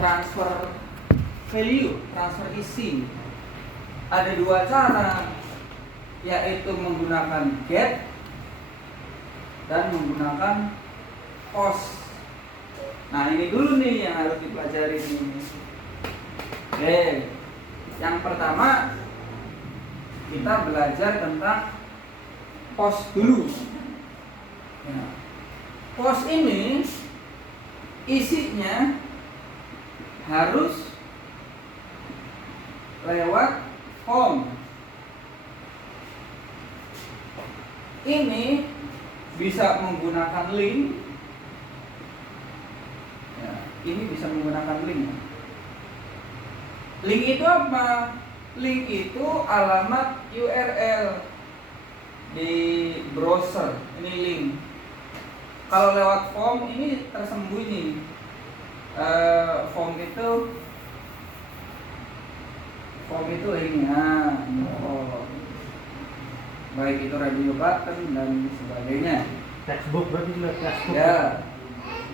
transfer value, transfer isi. Ada dua cara, yaitu menggunakan get dan menggunakan post. Nah, ini dulu nih yang harus dipelajari ini. Oke, yang pertama kita belajar tentang post dulu. Ya. Post ini isinya harus lewat form. Ini bisa menggunakan link. Ya, ini bisa menggunakan link. Link itu apa? Link itu alamat URL di browser. Ini link. Kalau lewat form ini tersembunyi. Form itu linknya. Baik itu radio button dan sebagainya. Textbook berarti textbook. Ya.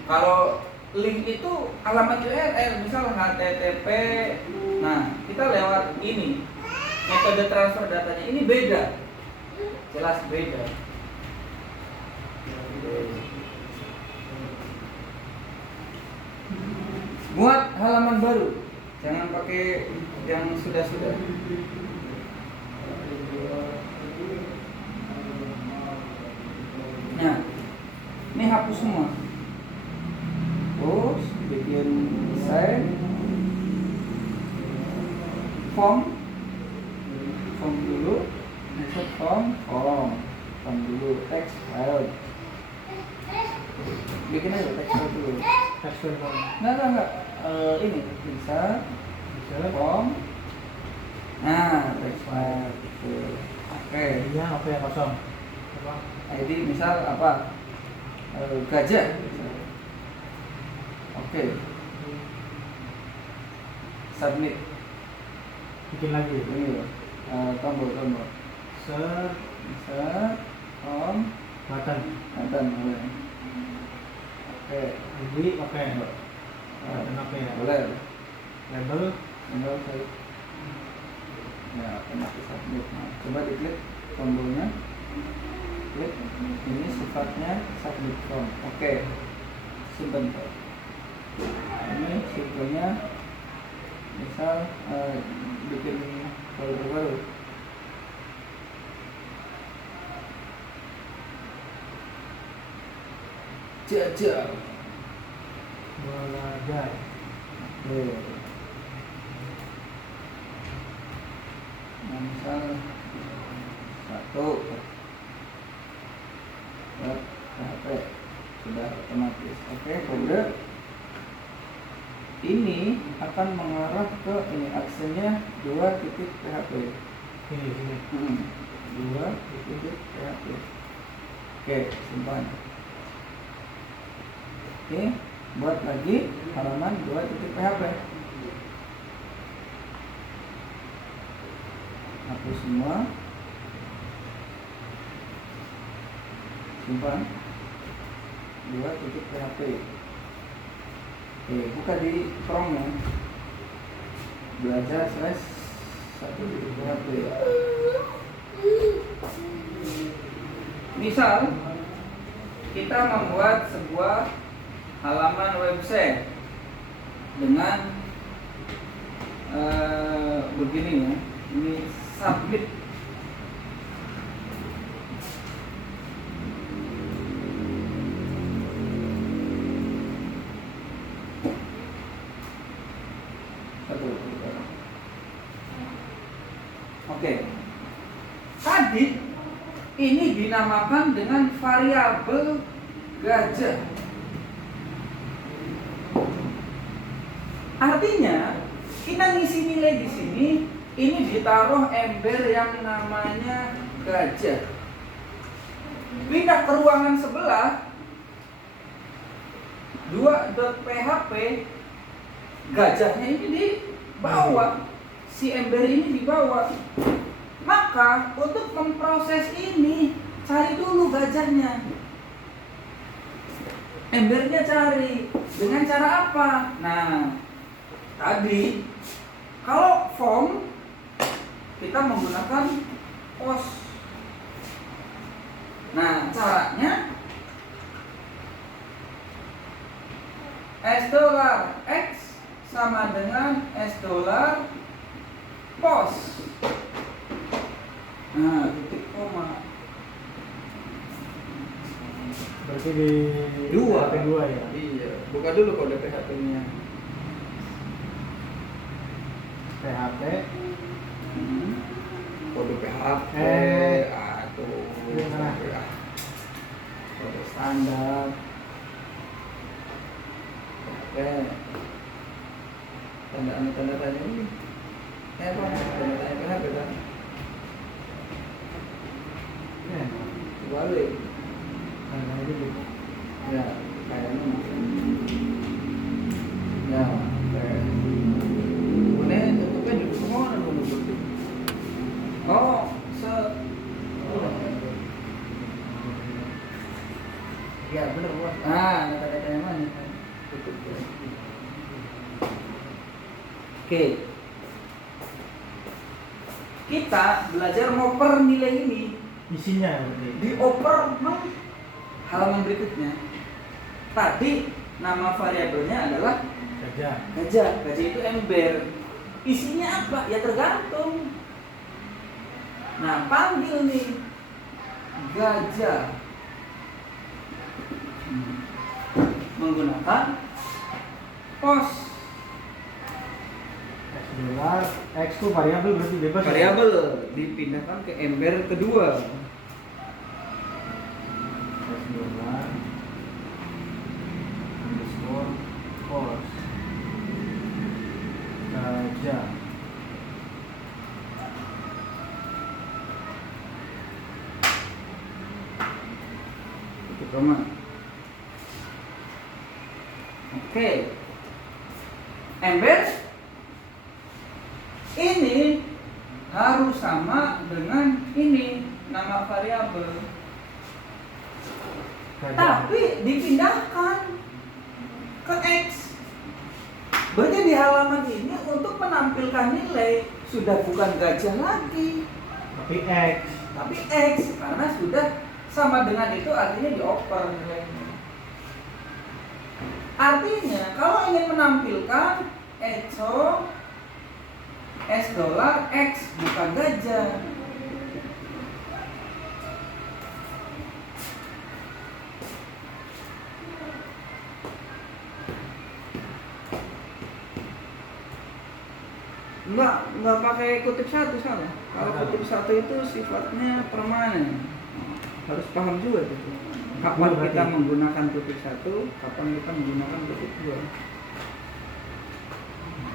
Kalau link itu alamat URL, misal HTTP. Nah, kita lewat ini. Metode transfer datanya ini beda. Jelas beda. Buat halaman baru. Jangan pakai yang sudah-sudah. Nah, ini hapus semua. Terus bikin save form dulu, insert form dulu, text file. Bikin aja text file dulu. Text file. Enggak. Ini bisa form. Nah, text file. Oke. Iya, apa ya kosong? ID misal apa? Gajah. Oke. Submit. Bikin lagi. Ini tombol. Search Form button. boleh. Oke. ID oke. Button oke ya. Boleh. Label. Saya. Ya, kena submit. Nah, coba diklik tombolnya. Klik. Ini sifatnya submit form. Oke. Simpan. Ini simbolnya misal bikin folder baru. Belajar. Oke. Nah, misal 1 PHP sudah otomatis. Oke, kode ini akan mengarah ke ini aksennya 2.php. Ini. 2.php. Oke, simpan. Oke, buat lagi halaman 2.php. Hapus semua. Simpan 2.php. Oke, buka di Chrome-nya. Belajar /1.php. Misal kita membuat sebuah halaman website dengan begini ya. Ini submit. Oke. Tadi ini dinamakan dengan variabel gajah. Artinya kita ngisi nilai di sini, ini ditaruh ember yang namanya gajah. Pindah ke ruangan sebelah 2.php, gajahnya ini di bawah, si ember ini di bawah. Maka untuk memproses ini, cari dulu gajahnya. Embernya cari dengan cara apa? Nah, tadi. Kalau form kita menggunakan pos. Nah, caranya $S X sama dengan $S pos. Nah, titik koma. Berarti di Dua. PHP 2 ya. Iya, buka dulu kode PHP-nya. PHP Kode PHP. Aduh. Ini mana? Kode standar. PHP. Tanda tanya ini. Apa? Tanda tanya PHP kan? Ya. Balik. Nah, ini gitu. Ya, kayaknya. Ya, kayak. Kemudian tutupnya di mana dulu? Oh, ya benar bos. Kata-kata yang mana? Tutupnya. Oke. Kita belajar ngoper nilai ini. Isinya ya berarti. Dioper halaman berikutnya. Tadi nama variabelnya adalah Gajah. gajah itu ember. Isinya apa? Ya tergantung. Nah, panggil nih gajah menggunakan pos. X itu variabel berarti bebas. Variabel dipindahkan ke ember kedua. Underscore cost gajah. Itu koma. Oke. Ember ini harus sama dengan ini nama variabel. Gajah. Tapi dipindahkan ke X. Berarti di halaman ini untuk menampilkan nilai sudah bukan gajah lagi, Tapi X. tapi X karena sudah sama dengan itu artinya dioper nilainya. Artinya kalau ingin menampilkan echo $S X bukan gajah. Enggak pakai kutip satu salah. Kalau kutip satu itu sifatnya permanen. Harus paham juga itu. Kapan kita menggunakan kutip satu, kapan kita menggunakan kutip dua.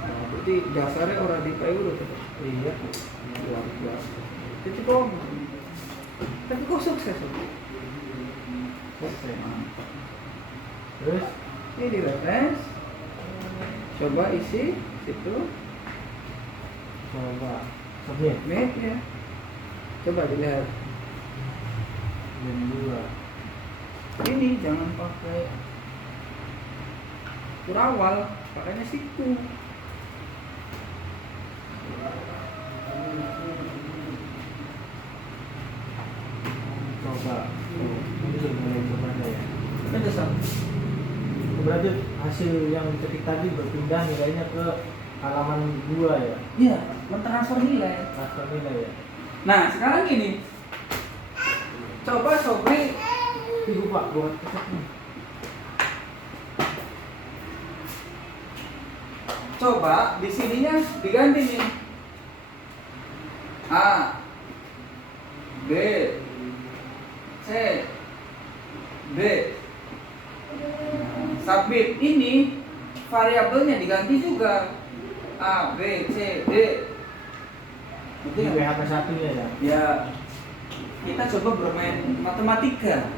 Nah, berarti dasarnya orang di PU itu. Iya. Luar biasa. Titik koma. Tapi kok sukses? Oke. Terus Ini di refresh. Coba isi situ. coba submit. Submit ya. Coba dilihat. Dan 2. Ini jangan pakai kurawal, pakainya siku. Coba. Ini mulai coba ada ya. Ada sama. Berarti hasil yang ketik tadi berpindah nilainya ke halaman 2 ya. Iya, mentransfer nilai. Transfer nilai ya. Nah, sekarang gini. Coba Sobri Ibu Pak buat kesetnya. coba di sininya diganti nih. A B C D. Submit ini variabelnya diganti juga. A B C D. Di PHP 1 ya. Ya, kita coba bermain matematika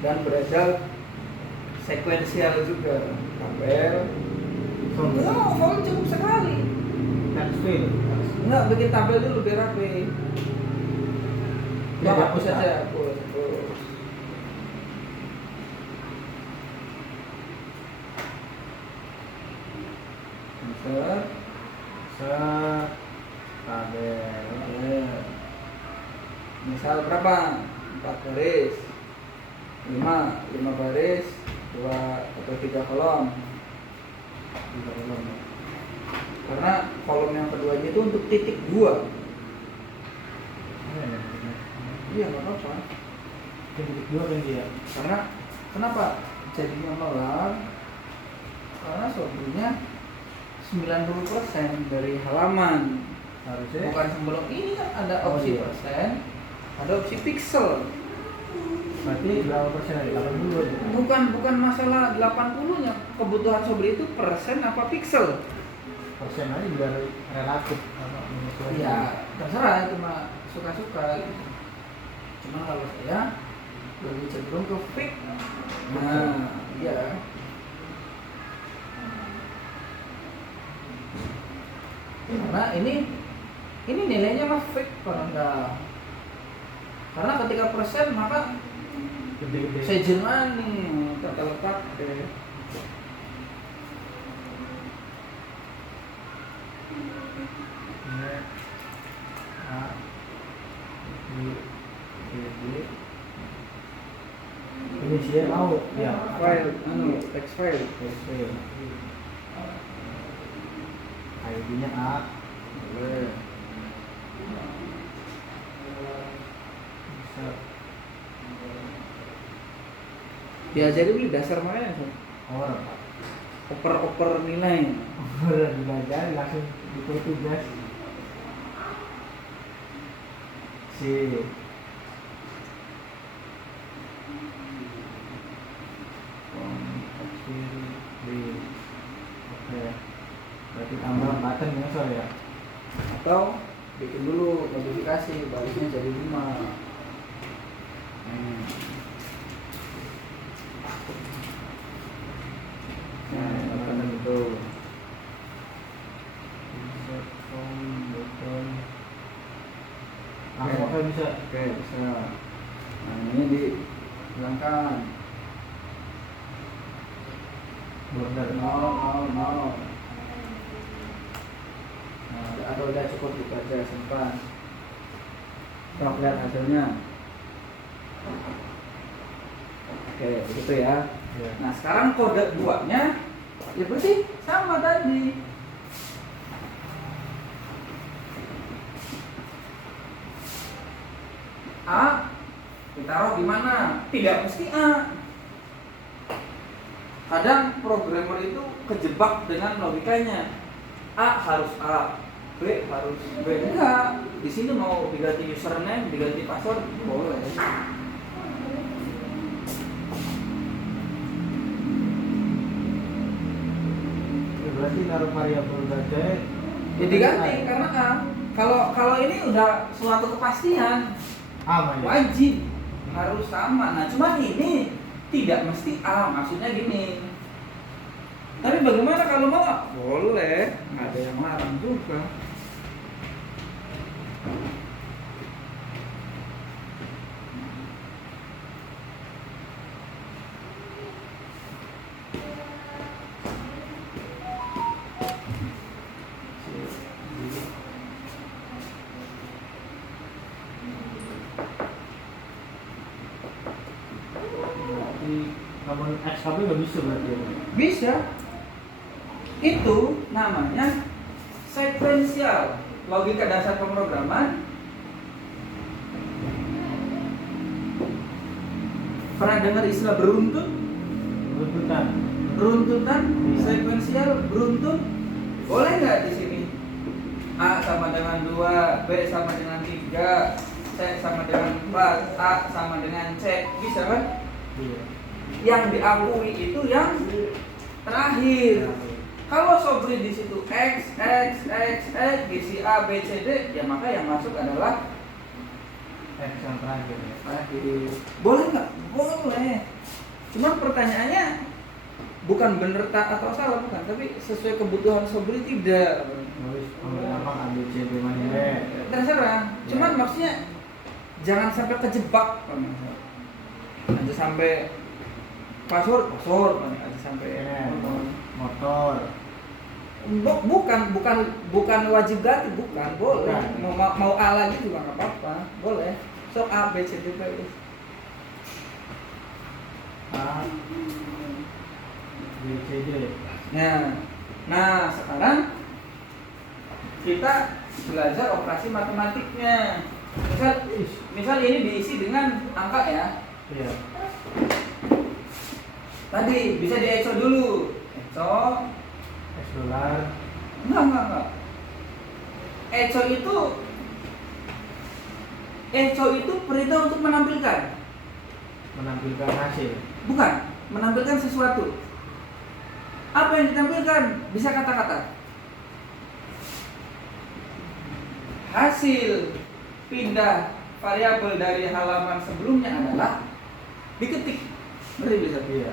dan beredar sekuensial juga. Tabel. Oh, form cukup sekali. Text field. Enggak, bikin tabel dulu biar rapi. Ya, Hapus hapus, saja, hapus. ser tabel. Misal berapa? 4 baris, 5 baris, 2 atau 3 kolom. 3 kolom. Karena kolom yang keduanya itu untuk titik 2. Iya, nggak apa-apa. Titik 2 kan dia. Karena kenapa jadinya melar? Karena sobrinya 90% dari halaman. Harusnya Bukan sebelum ini kan ada Oh, opsi iya. persen, ada opsi pixel. berarti berapa persen ada? 80 ya? Bukan masalah 80-nya. Kebutuhan sobri itu persen apa pixel? Persen aja biar relatif apa menyesuaikan. Ya, terserah, cuma suka-suka gitu. Cuma kalau saya lebih cenderung ke fix. Nah, iya. Karena ini nilainya mah fix kalau enggak. Karena ketika persen maka Gede-gede. sejengan nih terletak deh. Ini A B C D. Ini sih mau ya File, text file. SP. ID-nya A. Boleh. Bisa Diajari beli dasar makanya tuh. orang. Oper nilai. Udah belajar langsung dikasih tugas. C. B. Oke. Berarti tambah button ya soal ya. Atau bikin dulu modifikasi baliknya jadi 5. Nah, button itu. Insert button. Langsung oke bisa. Oke, bisa. Nah, ini dihilangkan. Border. 0. Nah, atau udah cukup gitu aja, simpan. Kita lihat hasilnya. Oke, begitu ya. Ya. Nah, sekarang kode 2-nya ya berarti sama tadi. A ditaruh di mana? Tidak mesti A. Kadang programmer itu kejebak dengan logikanya. A harus A, B harus B. Enggak. Di sini mau diganti username, diganti password, boleh. Ya, berarti naruh variabel saja. Ya diganti karena A. Kalau ini udah suatu kepastian, aman ya. wajib harus sama. Nah, cuman ini tidak mesti A, maksudnya gini. Tapi bagaimana kalau mau A? Boleh, nggak ada yang larang juga. Berarti kamu XKB nggak bisa berarti ya? Bisa. Itu namanya sequential. Logika dasar pemrograman. Pernah dengar istilah beruntun? Runtutan. Runtutan, Iya. sequential, beruntun. Boleh nggak di sini? A sama dengan 2, B sama dengan 3, C sama dengan 4, A sama dengan C. Bisa kan? Iya. Yang diakui itu yang terakhir. Kalau sobri di situ X, gisi A, B, C, D, ya maka yang masuk adalah X yang terakhir ya. terakhir. Boleh nggak? Boleh. Cuma pertanyaannya bukan bener tak atau salah, bukan, tapi sesuai kebutuhan sobri tidak. Nulis apa ambil C B mana B. Terserah. Cuman maksudnya jangan sampai kejebak. Aja sampai password, aja sampai Motor. bukan wajib ganti, bukan, boleh. Bukan. Mau A lagi juga nggak apa-apa, boleh. So A B C D F E. A B C D. Nah sekarang kita belajar operasi matematiknya. Misal ini diisi dengan angka ya. Iya. Tadi bisa di ECO dulu. ECO X dolar. enggak. ECO itu perintah untuk menampilkan. Menampilkan hasil. Bukan, menampilkan sesuatu. Apa yang ditampilkan? Bisa kata-kata. Hasil pindah variabel dari halaman sebelumnya adalah diketik. Berarti bisa. Iya.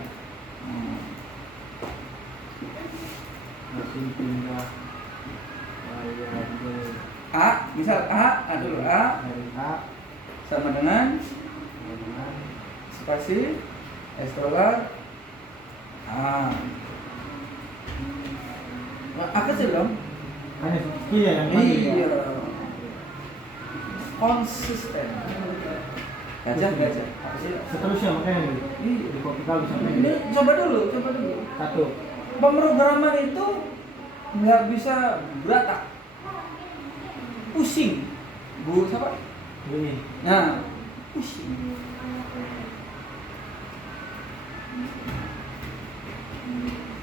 Hasil pindah variabel A, misal A dulu A dari A sama dengan dengan spasi S dolar A. Apa sih dong? hanya iya yang mana ya? Iya. Konsisten. Gajah. Seterusnya makanya nih. Iya. Di kopi kali sampai Ini coba dulu. satu. Pemrograman itu nggak bisa berantak, pusing. Bu siapa? Ini Nah, pusing.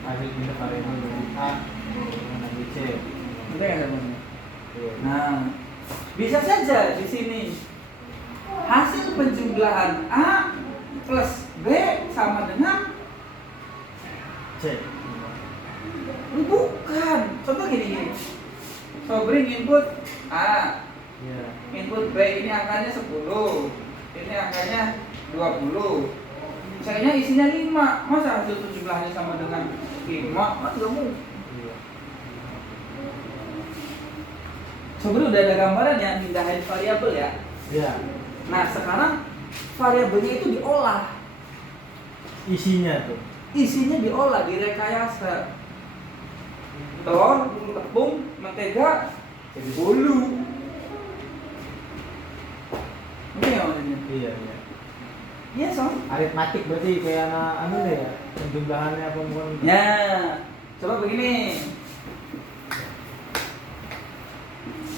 hasil pindah variabel dari A dengan B C. Udah nggak sama? Iya. Nah, bisa saja di sini hasil penjumlahan A plus B sama dengan C. bukan. Contoh gini. So bring input A, Iya. input B ini angkanya 10, ini angkanya 20. Misalnya isinya 5, masa hasil penjumlahannya sama dengan 5? Mas nggak mungkin. Iya. Sebenarnya udah ada gambaran ya pindahin variabel ya. Iya. Nah sekarang variabelnya itu diolah, Isinya tuh. isinya diolah, direkayasa. Telur, tepung, mentega, jadi bolu. Ini ya maksudnya? Iya. Iya Song. Aritmatik berarti kayak anu deh ya, penjumlahannya apa bukan? Ya, coba begini.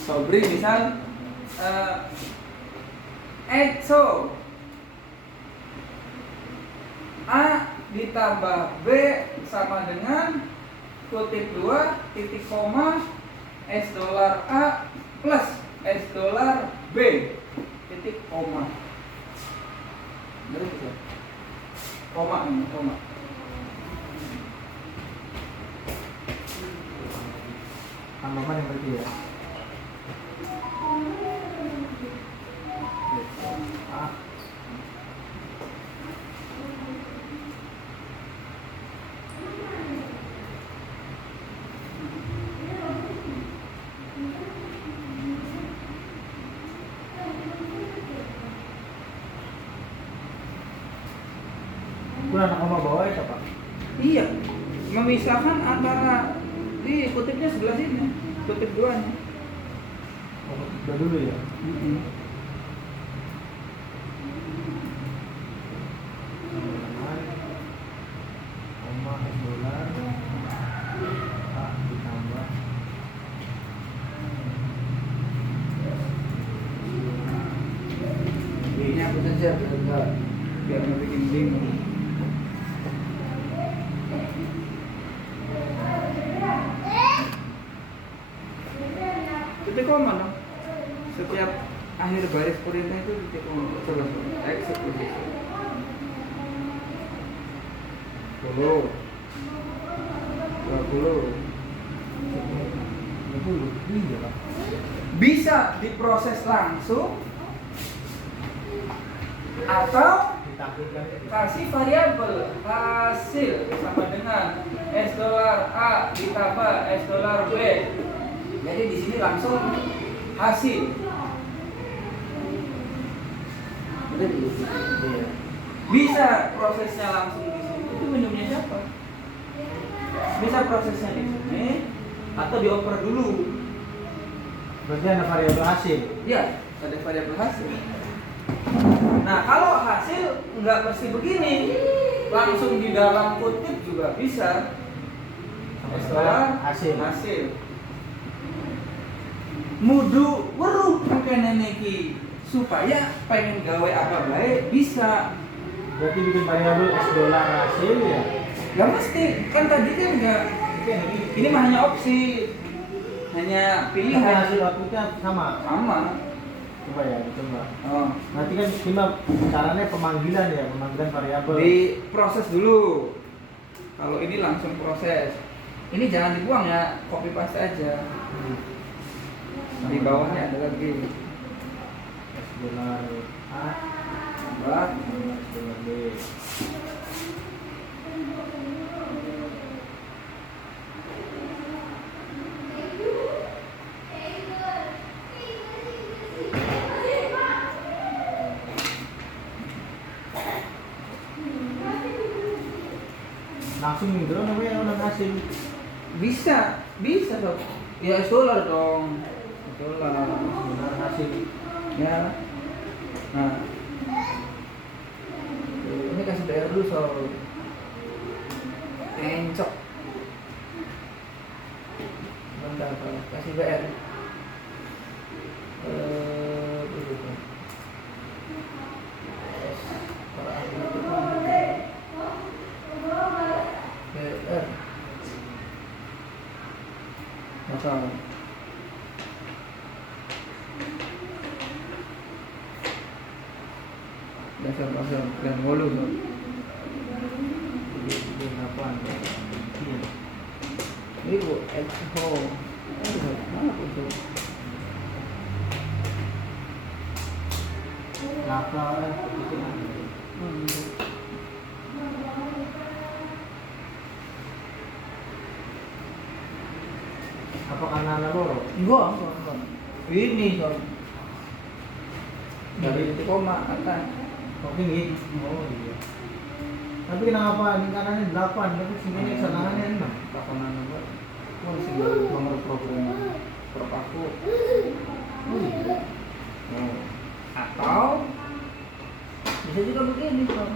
Sobri misal EXO A ditambah B sama dengan kutip 2 titik koma S dolar A plus S dolar B titik koma. Berarti bisa. Koma ini, koma. Tambahan yang berarti ya. Ah. Kurang anak koma bawah itu Pak. Iya, memisahkan antara di kutipnya sebelah sini, kutip duanya. Oh, udah dulu ya. Koma S dolar A ditambah Ini aku saja biar nggak bikin bingung. Titik koma dong. Setiap akhir baris perintah itu titik koma. Coba eksekusi. 10 20 iya Pak. bisa diproses langsung atau Ditampilkan kasih variabel hasil sama dengan S dolar A ditambah S dolar B. Jadi di sini langsung hasil. Udah di sini. iya. Bisa prosesnya langsung di sini. Itu minumnya siapa? Bisa prosesnya di sini. atau dioper dulu. Berarti ada variabel hasil. Ya, ada variabel hasil. Nah, kalau hasil nggak mesti begini, langsung di dalam kutip juga bisa. Setelah hasil. Mudu weruh kene niki supaya pengen gawe apa baik bisa. Berarti bikin variabel $, hasil ya. Gak mesti, kan tadi kan enggak. Ini mah hanya opsi, hanya Tapi pilihan. hasil outputnya sama. Coba ya, coba. Oh. Nanti kan cuma caranya pemanggilan ya, pemanggilan variabel. Diproses dulu. Kalau ini langsung proses. Ini jangan dibuang ya, copy paste aja. Di bawahnya ada lagi. $A Buat $B. Langsung withdraw namanya orang hasil. bisa sob. Ya $, dong. $. $, hasil. Ya. Nah. Ini kasih BR dulu sob. Encok. Bentar, kasih BR. Dulu. BR. Masalah. Dasar dan ngolu sob. Ini apaan? Iya. Ini bu, exho. Mana itu? Lapa itu. Apa karena loro? Enggak. Ini sob. Dari titik koma atas. Oke nih. Oh iya. Tapi kenapa ini kanannya 8, tapi sini selangannya 6. Pasangan apa? Masih baru nomor program per aku. Oh iya. Oh. Atau bisa juga begini sob.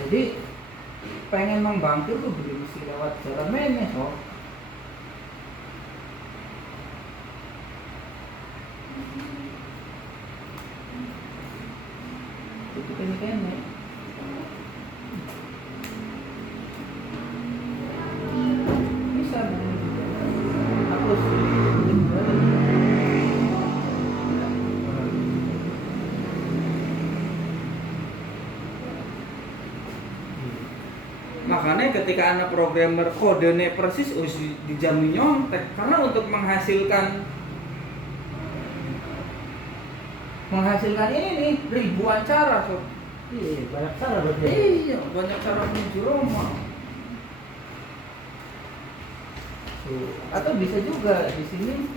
Jadi pengen membangkit tuh mesti lewat jalan menes sob. Itu kene. Bisa hapus. Makanya ketika anak programmer kodenya persis dijamin nyontek karena untuk menghasilkan ini nih ribuan cara sob. Iya, banyak cara berarti. Iya, banyak cara menuju Roma. Atau bisa juga di sini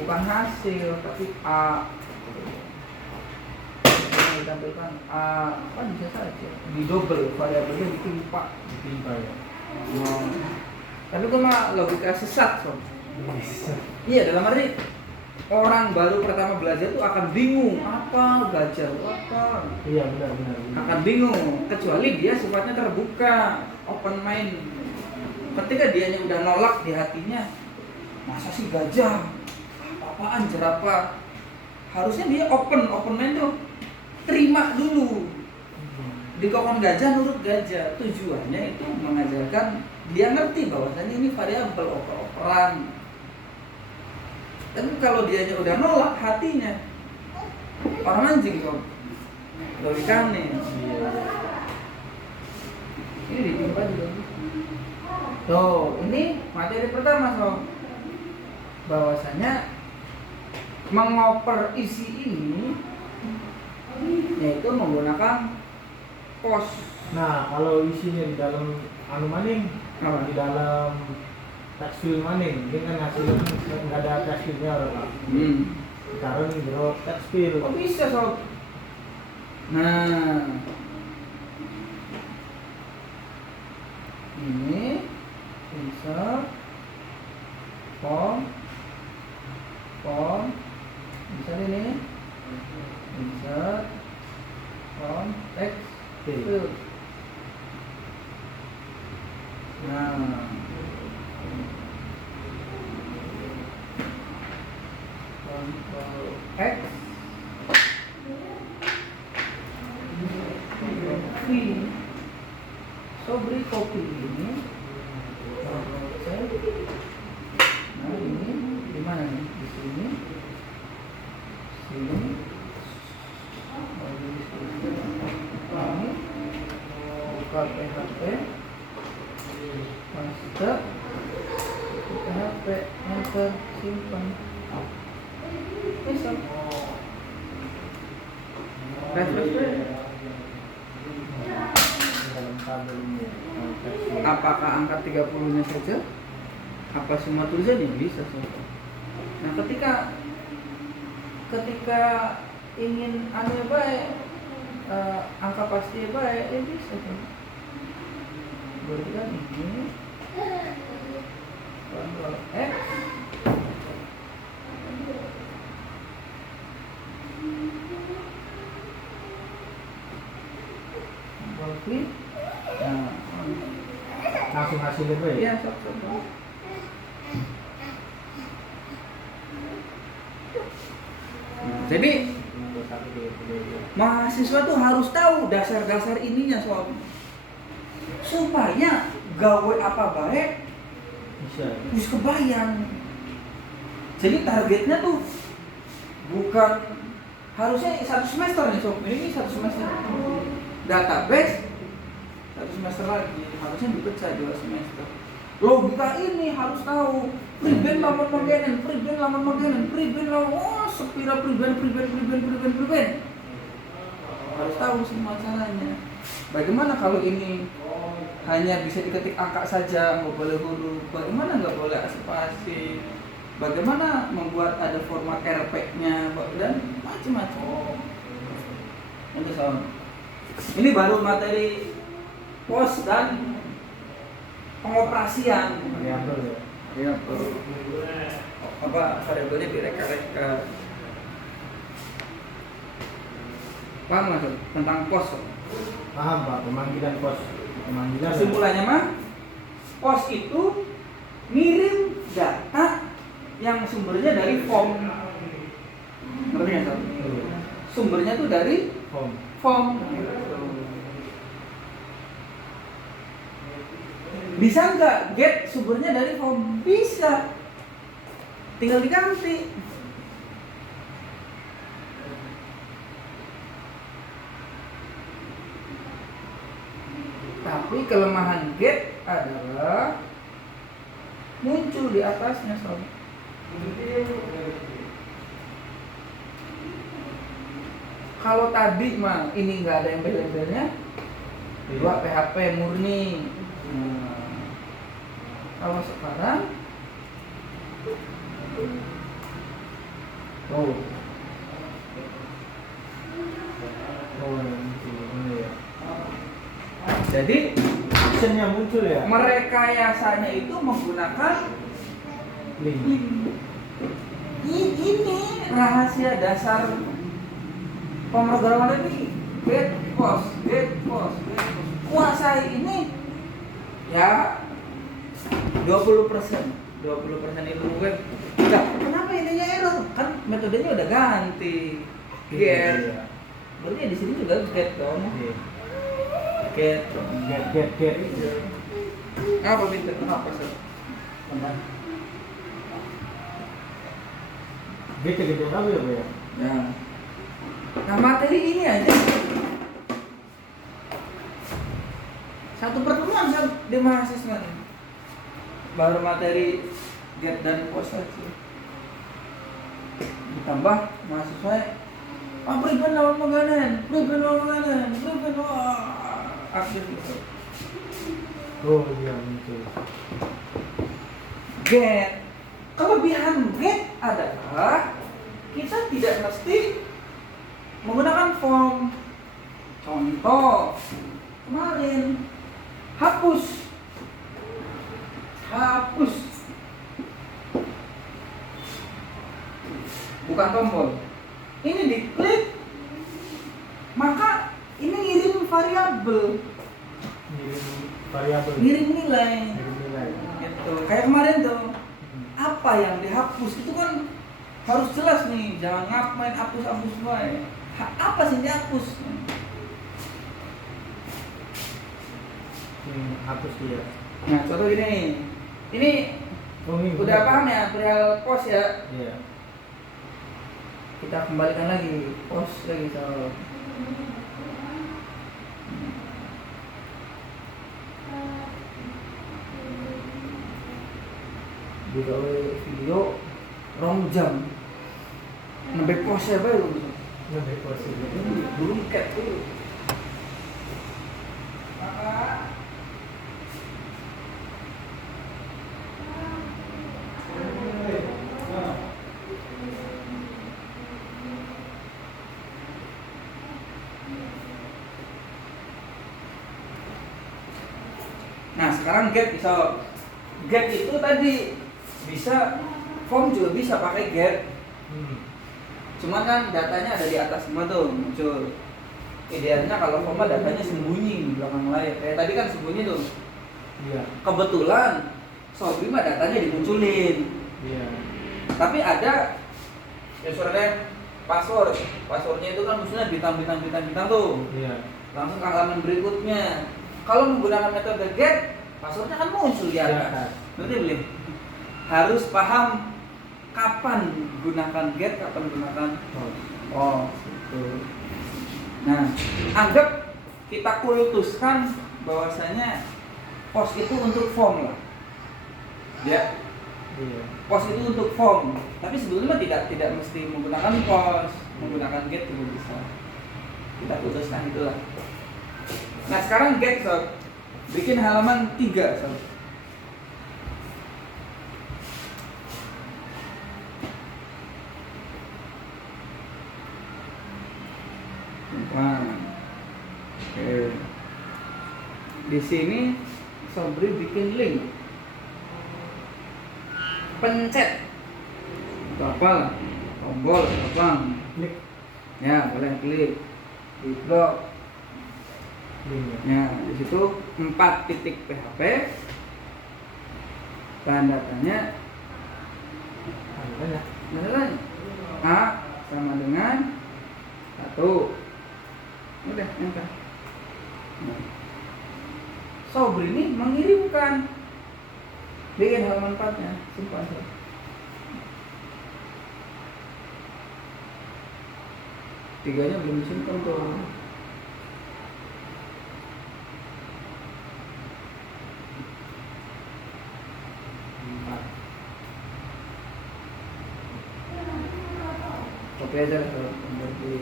bukan hasil tapi A. Ditampilkan A, kan bisa saja di double variabelnya ditimpa ya. Tapi itu mah logika sesat sob. Bisa. Iya, dalam arti orang baru pertama belajar tuh akan bingung apa gajah apa. Iya benar. Akan bingung kecuali dia sifatnya terbuka, open mind. Ketika dianya udah nolak di hatinya, masa sih gajah? Apaan jerapah? Harusnya dia open mind tuh. Terima dulu. Dikokon gajah nurut gajah. Tujuannya itu mengajarkan dia ngerti bahwasanya ini variabel oper-operan. Tapi kalau dianya udah nolak hatinya, orang anjing kok. Logikanya. Iya. Ini ditimpa juga. Tuh, ini materi pertama sob. Bahwasanya mengoper isi ini yaitu menggunakan pos. Nah, kalau isinya di dalam anu maning, Apa? di dalam text field maning, ini kan hasilnya nggak ada text fieldnya orang. Taruh nih bro text field. Oh bisa sob. Nah, ini insert form insert ini insert form text field. Nah, Ctrl X, Ctrl V. So beri copy ini. Ctrl C. Nah ini di mana nih? Di sini. Sini. Ini. Buka PHP. Master. PHP. Enter. Simpan. Besok. Refresh. Apakah angka 30-nya saja? Apa semua tulisannya? Bisa saja. Nah, ketika ingin baik, angka pasti baik, bisa kan? Berikan ini Ctrl X, Ctrl V. Nah, langsung hasilnya Pak ya? iya, sok. Jadi mahasiswa tuh harus tahu dasar-dasar ininya soal supaya gawe apa baik bisa kebayang. Jadi targetnya tuh bukan harusnya 1 semester nih sob, ini 1 semester database, 1 semester lagi harusnya dipecah 2 semester. Logika ini harus tahu prevent lawan maganen, sepira prevent. Harus tahu semua caranya. Bagaimana kalau ini hanya bisa diketik angka saja, nggak boleh huruf? Bagaimana nggak boleh spasi? Bagaimana membuat ada format RP-nya dan macam-macam. Untuk soal ini baru materi pos dan pengoperasian. Variabel ya. Apa variabelnya direka-reka. Paham nggak sob? Tentang pos sob? Paham Pak, pemanggilan pos. Pemanggilan. Kesimpulannya mah pos itu ngirim data yang sumbernya dari form. Ngerti nggak sob? Sumbernya tuh dari form. Bisa nggak get sumbernya dari form? Bisa. Tinggal diganti. Tapi kelemahan get adalah muncul di atasnya sob. Kalau tadi mah ini nggak ada embel-embelnya, dua PHP murni. Kalau sekarang jadi actionnya muncul ya. Merekayasanya itu menggunakan Link. Ini rahasia dasar pemrograman ini. Get post. Kuasai ini ya 20% ilmu web. Nah, kenapa ininya error? Kan metodenya udah ganti. Get. Berarti di sini juga get dong. Get. Apa pinter? Kenapa sih? Gede apa ya Pak ya? Ya. Nah materi ini aja satu pertemuan di mahasiswa ini. Baru materi get dan post aja. Ditambah mahasiswa prevent lawan maganen, akhir itu. Oh iya muncul. Get. Kelebihan get adalah kita tidak mesti menggunakan form. Contoh kemarin hapus hapus, bukan tombol. Ini diklik, maka ini ngirim variabel, ngirim nilai. Gitu. Kayak kemarin tuh, apa yang dihapus itu kan harus jelas nih, jangan ngapain hapus semua ya. Apa sih yang dihapus? Hapus dia. Nah, contoh gini nih. Ini udah paham ya perihal pos ya? Iya. Kita kembalikan lagi pos lagi soal. Video rong jam. Nembe pos ya bae lu. Nembe pos itu. Belum cap dulu. Nah, sekarang get itu tadi bisa form juga bisa pakai get. Cuman kan datanya ada di atas semua tuh muncul. Idealnya kalau form datanya sembunyi di belakang layar. Kayak tadi kan sembunyi tuh. Iya. Kebetulan Sobri mah datanya dimunculin. Iya. Tapi ada username, passwordnya itu kan maksudnya bintang tuh. Iya. Langsung ke halaman berikutnya. Kalau menggunakan metode get, passwordnya kan muncul di atas. Berarti belum? Harus paham kapan gunakan get, kapan gunakan gitu. Nah, anggap kita kultuskan bahwasanya pos itu untuk form lah. Ya. Iya. Pos itu untuk form, tapi sebetulnya tidak mesti menggunakan pos, menggunakan get juga bisa. Kita putuskan itulah. Nah, sekarang get sob, bikin halaman 3 sob. Oke. Di sini Sobri bikin link. Pencet. Itu apa lah? Tombol apa? Klik. Ya, boleh klik. Di blok. Linknya. Ya, di situ 4 titik PHP. Tanda tanya. A sama dengan 1. Udah, enter. Nah. Sobri ini mengirimkan. Bikin halaman 4-nya, simpan saja. Tiganya belum disimpan tuh. Copy aja lah berarti.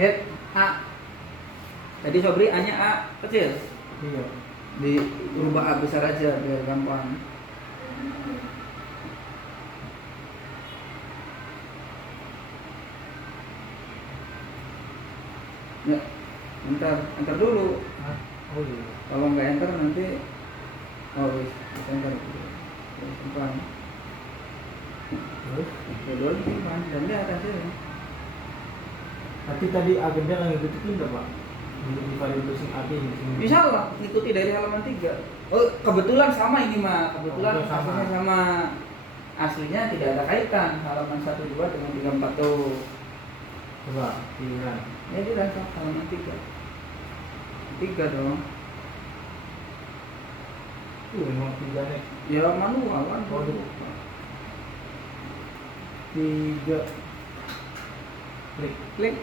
Get A. Tadi Sobri A-nya A kecil. Iya. Dirubah A besar aja biar gampang. Ya, enter dulu. Oh iya. Kalau nggak enter nanti enter. Simpan. Terus simpan dan di atasnya. Tapi tadi agenda yang ngikutin enggak, Pak? Di variabel sing AB ini. Bisa lah, ikuti dari halaman 3. Oh, kebetulan sama ini mah. Kebetulan sama. sama. Aslinya tidak ada kaitan halaman 1 2 dengan 3 4 tuh. Coba, iya. Ya dirasa halaman 3. 3 dong. Memang 3 nih. Ya manual kan. Oh, 3. Klik.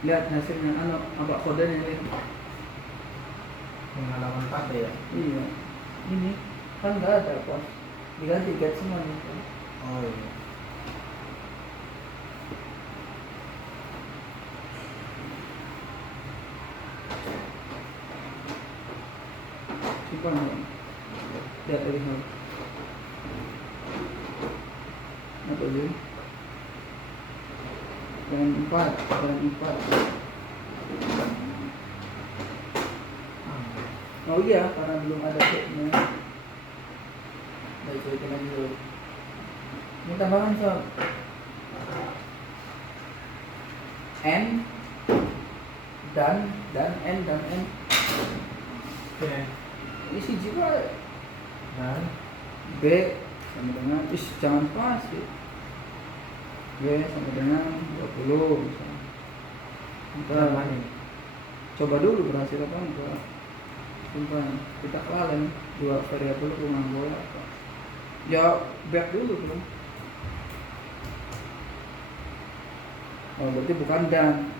Lihat hasilnya apa kodenya ini. Halaman 4 ya. Iya. Ini kan nggak ada pos. Diganti get semua nih. Oh iya. simpan ya. Lihat tadi hal apa sih dengan 4 oh iya karena belum ada setnya baik coba dulu ini tambahan sob N dan N Oke. ini si jiwa Dan B sama dengan jangan spasi B sama dengan 20 misalnya. apa nih? Coba dulu berhasil apa enggak simpan kita kelalen 2 variabel rumah bola apa ya back dulu belum oh berarti bukan dan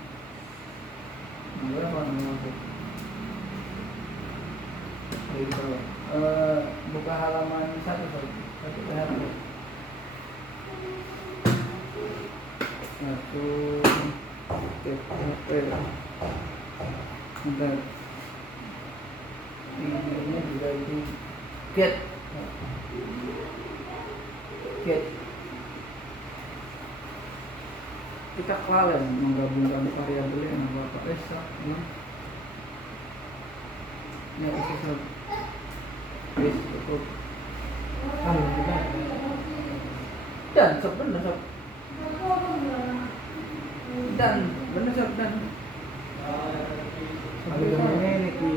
berapa masuk buka halaman 1 satu halaman 1 TP bentar ini juga ini get kita kelalen menggabungkan variabel yang apa esa ya bisa yes cukup kamu juga dan bener sob dan bener sob dan ada gambarnya ini di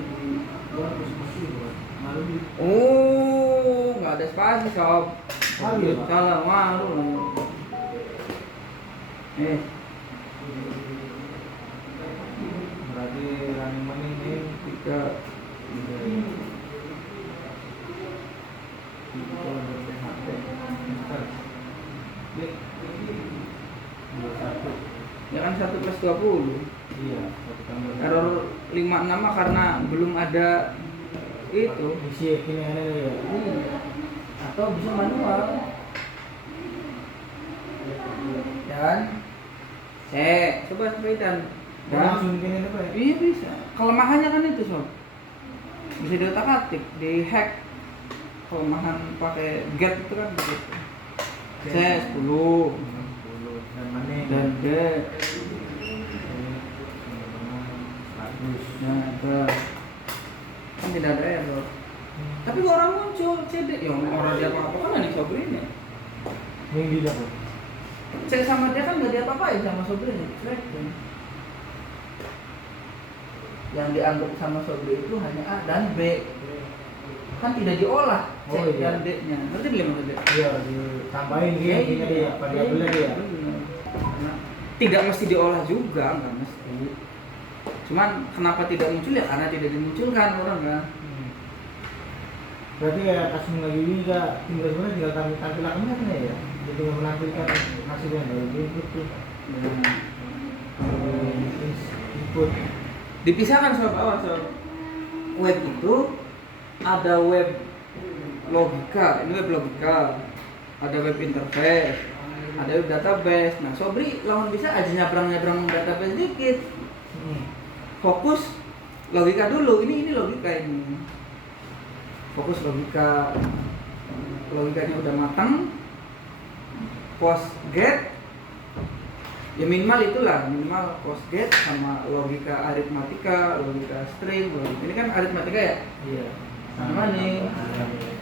luar posisi malu di oh nggak ada spasi sob malu ya Pak? salah malu lah Berarti running man ini 3 kalau BPHT Mister Dik 21 ya kan 1 plus 20 iya satu tambah error 56 karena belum ada itu isi ini ya atau bisa manual dan coba seperti dan langsung gini apa ya? iya bisa kelemahannya kan itu sob bisa diotak atik di hack kelemahan pakai get itu kan begitu C 10 dan mana dan D 100 nah itu kan tidak ada error tapi kok orang muncul CD ya orang dia apa-apa kan ada sobri ini yang di dapat C sama D kan gak diapa-apain sama sobri ini yang dianggap sama sobri itu hanya A dan B kan tidak diolah C dan D nya ngerti belum maksudnya? Iya ditambahin dia intinya dia variabelnya dia Nah, tidak mesti diolah juga nggak mesti cuman kenapa tidak muncul ya karena tidak dimunculkan orang kan berarti ya kasus lagi juga tinggal sebenarnya tinggal tampilannya kan ya jadi tinggal menampilkan hasilnya dari input tuh input dipisahkan soal awal soal web itu ada web logika ini web logika ada web interface ada web database nah sobri lawan bisa aja nyabrang database dikit fokus logika dulu ini logika ini fokus logikanya udah matang post get ya minimal itulah minimal post get sama logika aritmatika logika string ini kan aritmatika ya iya sama nih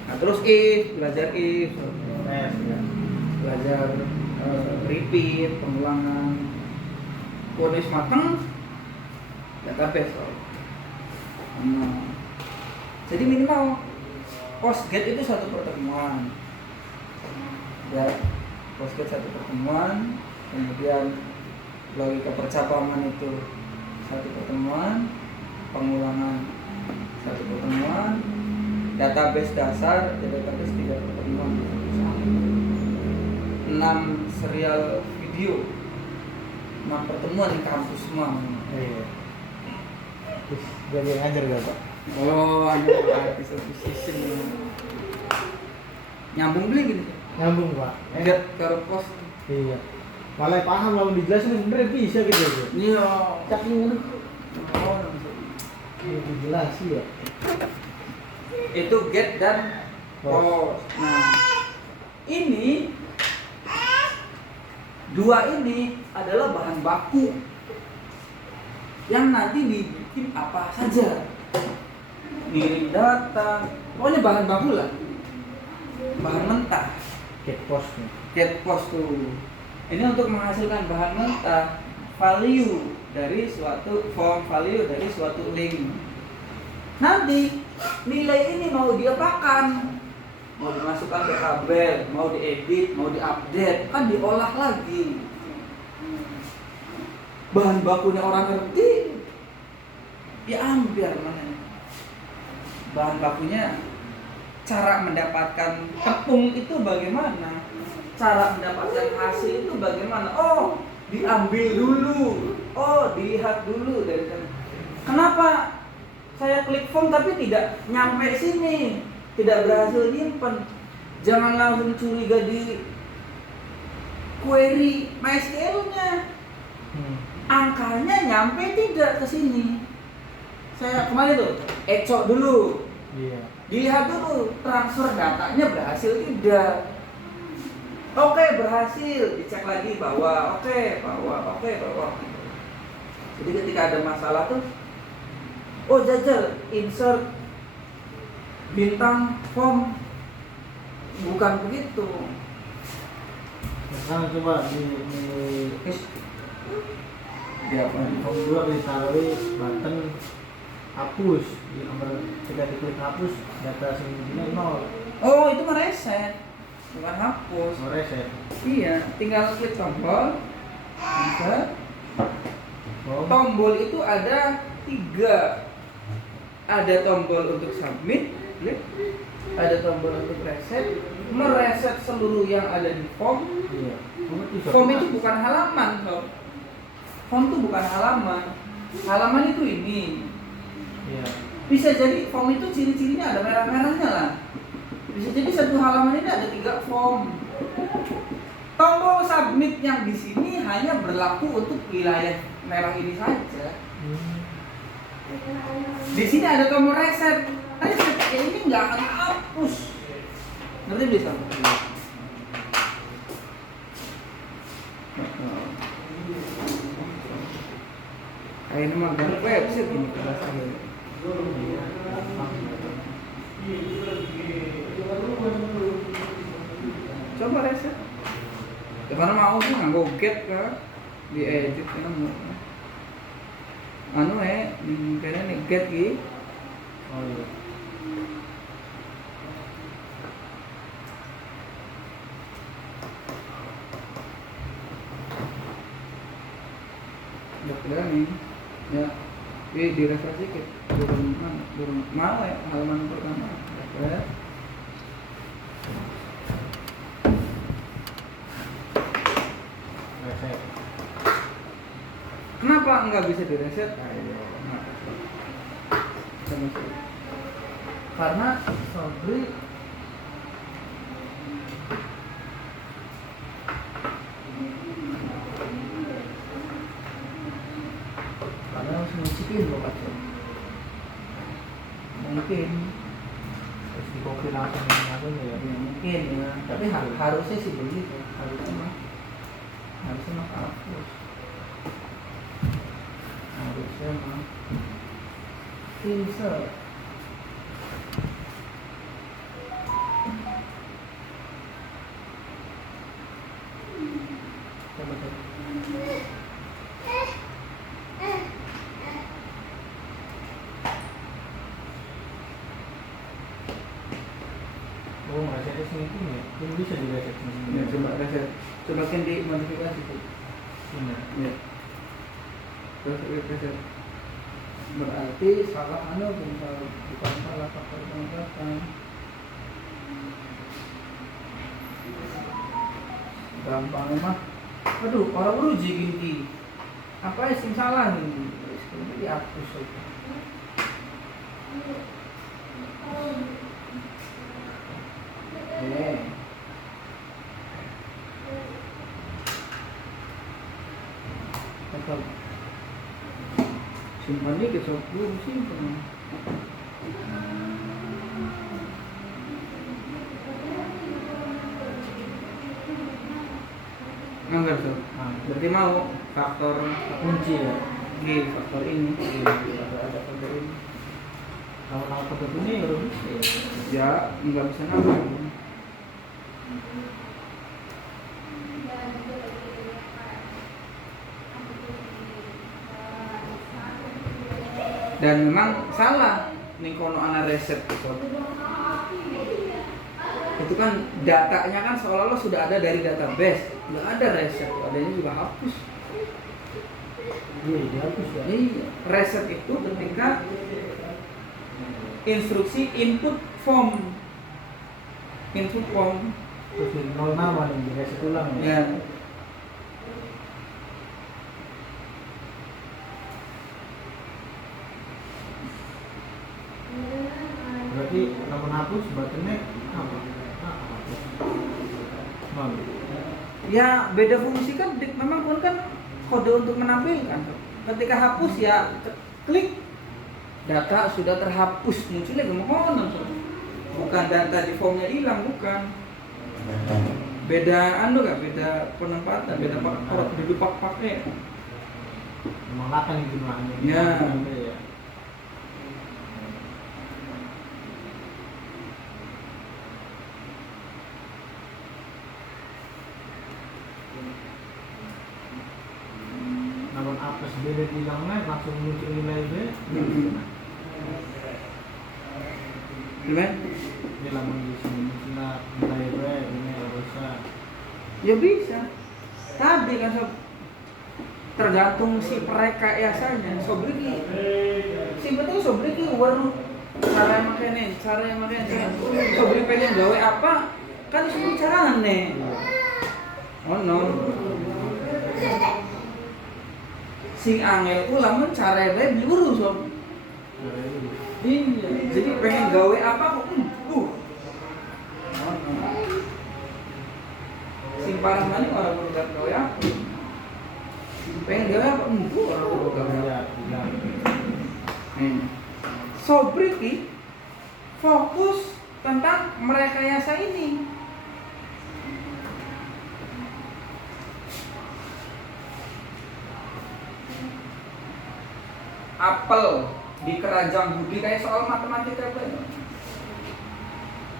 nah terus if belajar if belajar repeat pengulangan kondisi matang database nah jadi minimal postgate itu satu pertemuan ya postgate satu pertemuan kemudian logika percabangan itu satu pertemuan pengulangan satu pertemuan database dasar database 3 pertemuan 6 serial video 6 pertemuan di kampus semua iya terus belajar ngajar gak Pak? oh ada acquisition nyambung beli gitu nyambung Pak enggak ke pos iya malah paham lalu dijelasin sebenernya bisa gitu iya tapi udah oh dijelasin ya Itu get dan post. Nah, ini dua ini adalah bahan baku yang nanti dibikin apa saja, ngirim data, pokoknya bahan baku lah, bahan mentah. Get post nih. Get post tuh, ini untuk menghasilkan bahan mentah, value dari suatu form, value dari suatu link. Nanti nilai ini mau diapakan? Mau dimasukkan ke tabel, mau diedit, mau diupdate, kan diolah lagi. Bahan bakunya orang ngerti, ya ambil mana. Bahan bakunya, cara mendapatkan tepung itu bagaimana? Cara mendapatkan hasil itu bagaimana? Oh, diambil dulu. Oh, dilihat dulu dari sana. Kenapa saya klik form tapi tidak nyampe sini? Tidak berhasil nyimpen. Jangan langsung curiga di query MySQL-nya. Angkanya nyampe tidak ke sini. Saya kemarin tuh ecok dulu. Iya. Dilihat dulu transfer datanya berhasil tidak. Oke, berhasil. Dicek lagi bahwa oke. Jadi ketika ada masalah tuh, oh jajal insert bintang form, bukan begitu. Sekarang coba di Ya, form 2 ditaruh button hapus, di nomor ketika diklik hapus data sembunyinya 0. oh itu mereset, bukan hapus. Oh, reset. Iya, tinggal klik tombol. Bisa. Form. Tombol itu ada 3. Ada tombol untuk submit, klik. Ada tombol untuk reset, mereset seluruh yang ada di form. Iya. Form itu bukan halaman, sob. Form itu bukan halaman. Halaman itu ini. Iya. Bisa jadi form itu ciri-cirinya ada merah-merahnya lah. Bisa jadi satu halaman ini ada 3 form. Tombol submit yang di sini hanya berlaku untuk wilayah merah ini saja. Di sini ada tombol reset. Reset ini nggak akan hapus. Ngerti bisa? Ini mah website ini kelasnya. Coba reset. Karena mau sih nganggo get kan, diedit kan mau. Anu kene nih get ki. Oh iya. Ya nih. Ya. Ini direfresh dikit. Belum mana ya halaman pertama. Refresh. Reset. Kenapa nggak bisa direset? Karena Sobri harus ngicipin loh Pak. Mungkin Terus di copy langsung apa ya? mungkin ya, tapi harusnya sih begitu, harusnya mah hapus, harusnya mah bisa. Coba cek. Oh, resetnya sini pun ya? Ini bisa di reset sini. Ya, coba reset, coba kan di modifikasi tuh. Ini. Ya. Terus reset. Berarti salah bukan salah faktor penempatan. Gampang emang. Aduh, orang uji gini. Apa sih salah ini? Ini dihapus aja. Simpan dikit, sob. Belum simpan. Enggak tuh. Berarti mau faktor kunci ya. faktor ini. Ada faktor ini. Kalau faktor ini baru bisa. Ya, nggak bisa nambah. Dan memang salah nih kono ana reset gitu. Itu kan datanya kan seolah-olah sudah ada dari database, nggak ada reset, adanya juga hapus. Iya, dihapus ya. Iya, reset itu ketika instruksi input form Terus di nol nama nih, di reset ulang ya. ya. Berarti namun hapus bottleneck apa? Hapus. Nol. Ya beda fungsi kan, memang kan kode untuk menampilkan. Ketika hapus ya klik, data sudah terhapus, munculnya gimana? Bukan data di formnya hilang, bukan. Beda beda penempatan, beda duduk pakai. Mengatakan nih jumlahnya. Ya. Ya. Namun apes beda bilangnya langsung muncul nilai B. Gimana? Ini lamun di sini munculnya nilai B ini bisa. Ya bisa. Tadi kan sob, tergantung si perekayasanya. Sobriki, sebetulnya sobriki baru cara yang makanya. Sobri pengen gawe apa? Kan semua cara aneh. Oh no. Sing angel ku lamun carane diurus sob. Iya, jadi pengen gawe apa kok sing parah mana orang berugat gawe apa? Pengen gawe apa? Orang berugat gawe apa? Sobriki fokus tentang merekayasa ini. Apel di keranjang budi kayak soal matematika itu.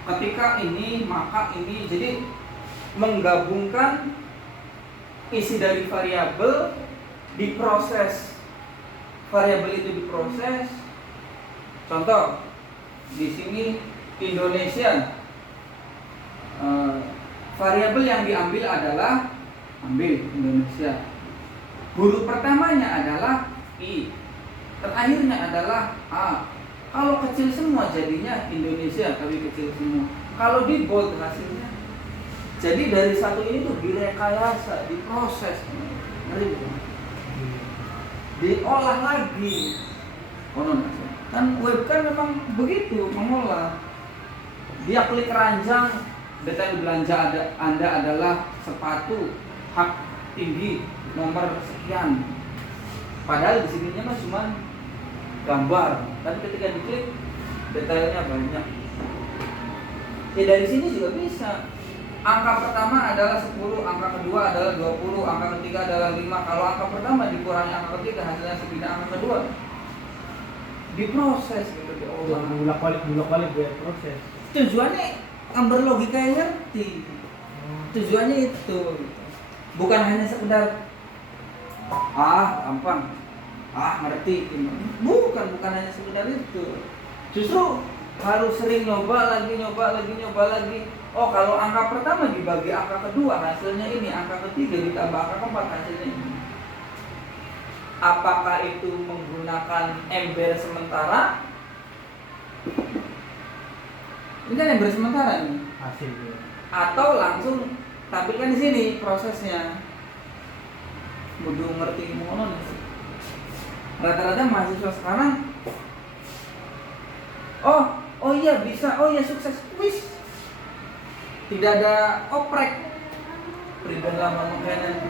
Ketika ini maka ini, jadi menggabungkan isi dari variabel, diproses, variabel itu diproses. Contoh di sini Indonesia, variabel yang diambil adalah Indonesia. Huruf pertamanya adalah I, terakhirnya adalah A. Kalau kecil semua jadinya Indonesia, tapi kecil semua. Kalau di bold hasilnya. Jadi dari satu ini tuh direkayasa, diproses, diolah lagi. Kan web kan memang begitu mengolah. Dia klik keranjang, detail belanja Anda adalah sepatu hak tinggi nomor sekian. Padahal di sininya mah cuma gambar, tapi ketika diklik detailnya banyak. Ya dari sini juga bisa. Angka pertama adalah 10, angka kedua adalah 20, angka ketiga adalah 5. Kalau angka pertama dikurangi angka ketiga hasilnya segini, angka kedua diproses gitu, diolah. Bolak-balik dia proses. Tujuannya gambar logika yang ngerti. Tujuannya itu. Bukan hanya sekedar gampang. Ngerti. Bukan hanya sekedar itu. Justru harus sering nyoba lagi. Oh, kalau angka pertama dibagi angka kedua hasilnya ini, angka ketiga ditambah angka keempat hasilnya ini. Apakah itu menggunakan ember sementara? Ini kan ember sementara nih. Hasilnya. Atau langsung tampilkan di sini prosesnya. Kudu ngerti ngono nih. Rata-rata mahasiswa sekarang oh iya bisa, oh iya sukses, wis. Tidak ada oprek. Pribadi lama mengkanan.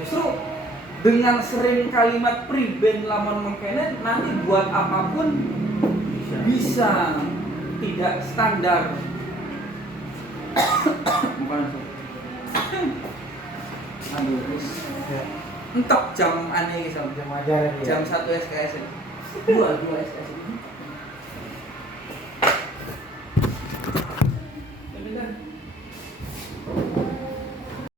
Justru dengan sering kalimat pribadi lamun mengkanan, nanti buat apapun bisa tidak standar. Bukan aduh terus Ya, entok jam aneh gitu jam ajar ya. jam 1 SKS 2 SKS